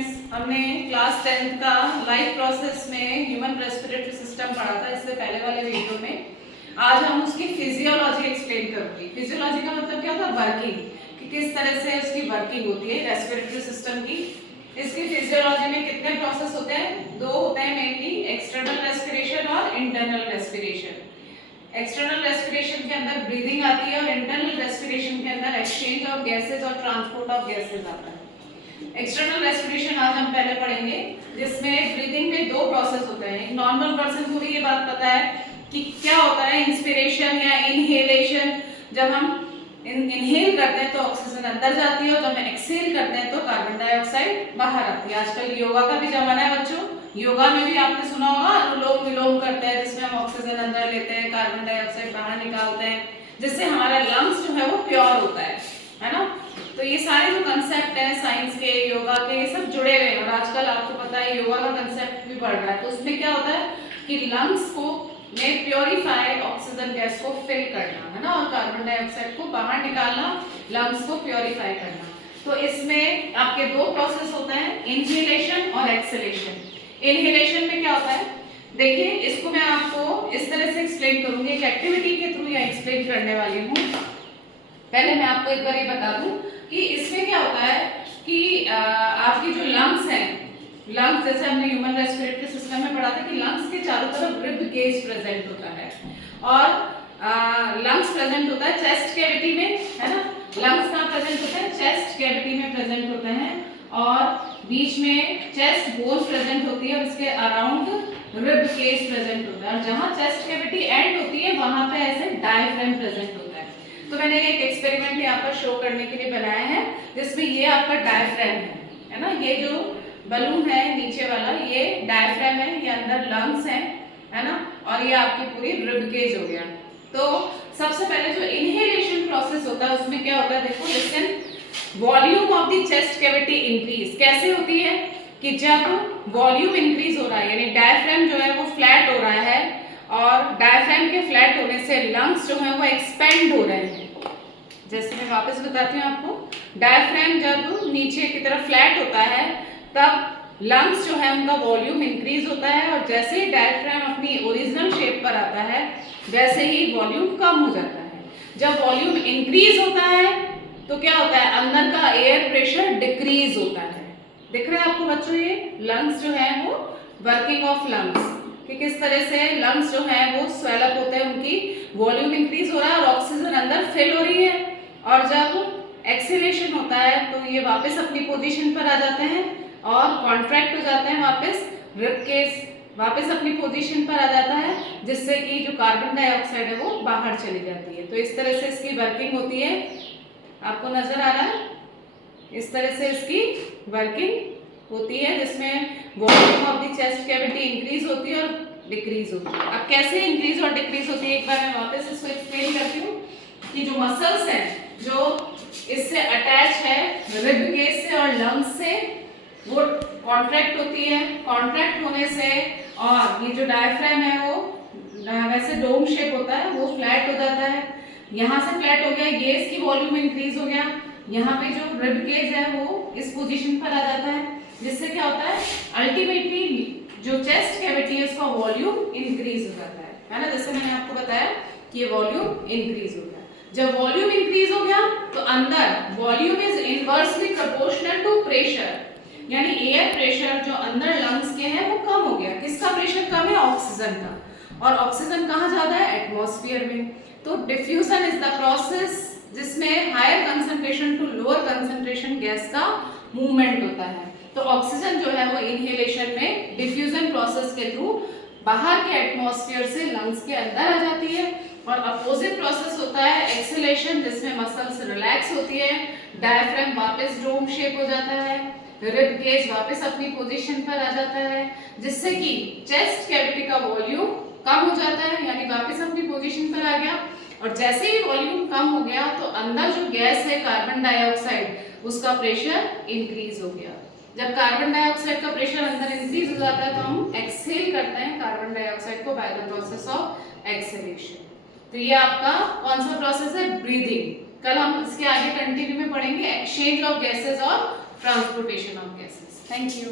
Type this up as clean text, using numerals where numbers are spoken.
Students, हमने class 10th का life process में ह्यूमन रेस्पिरेटरी सिस्टम पढ़ा था इससे पहले वाले वीडियो में। आज हम उसकी फिजियोलॉजी एक्सप्लेन करेंगे। फिजियोलॉजी का मतलब क्या होता है? वर्किंग, कि किस तरह से उसकी वर्किंग होती है रेस्पिरेटरी सिस्टम की। इसकी फिजियोलॉजी में कितने प्रोसेस होते हैं? दो होते हैं मेनली, एक्सटर्नल रेस्पिरेशन और इंटरनल रेस्पिरेशन। एक्सटर्नल रेस्पिरेशन के अंदर ब्रीदिंग आती है और इंटरनल रेस्पिरेशन के अंदर एक्सचेंज ऑफ गैसेज और ट्रांसपोर्ट ऑफ गैसेज आता है। एक्सटर्नल रेस्पिरेशन आज हम पहले पढ़ेंगे, जिसमें ब्रीदिंग में दो प्रोसेस होते हैं। एक नॉर्मल पर्सन को भी ये बात पता है कि क्या होता है इंस्पिरेशन या इनहेलेशन। जब हम इनहेल करते हैं तो ऑक्सीजन अंदर जाती है और जब हम एक्सहेल करते हैं तो कार्बन डाइऑक्साइड बाहर आती है। आजकल योगा का भी जमाना है बच्चों, योगा में भी आपने सुना होगा अनुलोम विलोम करते हैं, जिसमें हम ऑक्सीजन अंदर लेते हैं, कार्बन डाइऑक्साइड बाहर निकालते हैं, जिससे हमारा लंग्स जो है वो प्योर होता है ना। तो ये सारे जो कंसेप्ट हैं साइंस के, योगा के, ये सब जुड़े हुए हैं। और आजकल आपको पता है योगा का कंसेप्ट भी बढ़ रहा है। तो उसमें क्या होता है कि लंग्स को में प्योरीफाइड ऑक्सीजन गैस को फिल करना है ना, और कार्बन डाइऑक्साइड को बाहर निकालना, लंग्स को प्योरीफाई करना। तो इसमें आपके दो प्रोसेस होते हैं, इनहेलेशन और एक्सहेलेशन। इनहेलेशन में क्या होता है, देखिए इसको मैं आपको इस तरह से एक्सप्लेन करूंगी, एक एक्टिविटी के थ्रू यह एक्सप्लेन करने वाली हूँ। पहले मैं आपको एक बार ये बता दूं कि इसमें क्या होता है कि आपकी जो लंग्स हैं, लंग्स जैसे हमने ह्यूमन रेस्पिरेटरी सिस्टम में पढ़ा था कि लंग्स के चारों तरफ रिब केज प्रेजेंट होता है, और लंग्स प्रेजेंट होता है चेस्ट कैविटी में, है ना। लंग्स कहाँ प्रेजेंट होते हैं? चेस्ट कैविटी में प्रेजेंट होते हैं, और बीच में चेस्ट बोन प्रेजेंट होती है और इसके अराउंड रिब केज प्रेजेंट होता है, और जहाँ चेस्ट कैविटी एंड होती है वहां पे ऐसे डायफ्राम प्रेजेंट होता है। तो मैंने एक एक्सपेरिमेंट यहाँ पर शो करने के लिए बनाया है, जिसमें ये आपका डायफ्राम है ना। ये जो बलून है नीचे वाला, ये डायफ्राम है, ये अंदर लंग्स है ना, और ये आपकी पूरी रिब केज हो गया। तो सबसे पहले जो इनहेलेशन प्रोसेस होता है उसमें क्या होता है, देखो listen, volume of the chest cavity increase कैसे होती है कि जब वॉल्यूम इंक्रीज हो रहा है, यानी डायफ्राम जो है वो फ्लैट हो रहा है, और डायफ्राम के फ्लैट होने से लंग्स जो है वो एक्सपेंड हो रहे हैं। जैसे मैं वापस बताती हूँ आपको, डायफ्राम जब नीचे की तरफ फ्लैट होता है तब लंग्स जो है उनका वॉल्यूम इंक्रीज होता है, और जैसे ही डायफ्राम अपनी ओरिजिनल शेप पर आता है वैसे ही वॉल्यूम कम हो जाता है। जब वॉल्यूम इंक्रीज होता है तो क्या होता है, अंदर का एयर प्रेशर डिक्रीज होता है। दिख रहा है आपको बच्चों, ये लंग्स जो है वो वर्किंग ऑफ लंग्स कि किस तरह से लंग्स जो है वो स्वेल अप होते हैं, उनकी वॉल्यूम इंक्रीज हो रहा है और ऑक्सीजन अंदर फिल हो रही है, और जब एक्सहेलेशन होता है तो ये वापस अपनी पोजीशन पर आ जाते हैं और कॉन्ट्रैक्ट हो जाते हैं, वापस रिब केज वापस अपनी पोजीशन पर आ जाता है, जिससे कि जो कार्बन डाइऑक्साइड है वो बाहर चली जाती है। तो इस तरह से इसकी वर्किंग होती है, आपको नजर आ रहा है, इस तरह से इसकी वर्किंग होती है, जिसमें volume of the chest cavity increase होती है और डिक्रीज होती है। अब कैसे इंक्रीज और डिक्रीज होती है, एक बार मैं वापस इसको एक्सप्लेन करती हूँ कि जो मसल्स हैं जो इससे अटैच है रिब केज से और लंग्स से, वो कॉन्ट्रैक्ट होती है। कॉन्ट्रैक्ट होने से और ये जो डायफ्राम है वो वैसे डोम शेप होता है, वो फ्लैट हो जाता है। यहाँ से फ्लैट हो गया, ये इसकी वॉल्यूम इंक्रीज हो गया, यहाँ पे जो रिब केज है वो इस पोजीशन पर आ जाता है, जिससे क्या होता है अल्टीमेटली जो चेस्ट कैविटी है उसका वॉल्यूम इंक्रीज हो जाता है ना। जैसे मैंने आपको बताया कि ये वॉल्यूम इंक्रीज हो गया। जब वॉल्यूम इंक्रीज हो गया तो अंदर volume is inversely proportional to pressure, यानी एयर प्रेशर जो अंदर लंग्स के हैं वो कम हो गया। किसका प्रेशर कम है? ऑक्सीजन का, और ऑक्सीजन कहाँ ज्यादा है? एटमॉस्फेयर में। तो डिफ्यूजन इज द प्रोसेस जिसमें higher concentration to lower concentration gas का मूवमेंट होता है। तो ऑक्सीजन जो है वो इनहेलेशन में डिफ्यूजन प्रोसेस के थ्रू बाहर के एटमॉस्फेयर से लंग्स के अंदर आ जाती है, और अपोजिट प्रोसेस होता है एक्सहेलेशन, जिसमें मसल्स रिलैक्स होती है, डायफ्राम वापस डोम शेप हो जाता है, रिब केज वापस अपनी पोजीशन पर आ जाता है, जिससे कि चेस्ट कैविटी का वॉल्यूम कम हो जाता है, यानी वापस अपनी पोजीशन पर आ गया। और जैसे ही वॉल्यूम कम हो गया तो अंदर जो गैस है कार्बन डाइऑक्साइड, उसका प्रेशर इंक्रीज हो गया। जब कार्बन डाइऑक्साइड का प्रेशर अंदर इंक्रीज हो जाता है तो हम एक्सहेल करते हैं कार्बन डाइऑक्साइड को by the process of exhalation. तो ये आपका कौन सा प्रोसेस है? ब्रीदिंग। कल हम इसके आगे कंटिन्यू में पढ़ेंगे एक्सचेंज ऑफ गैसेस और transportation of gases. Thank you.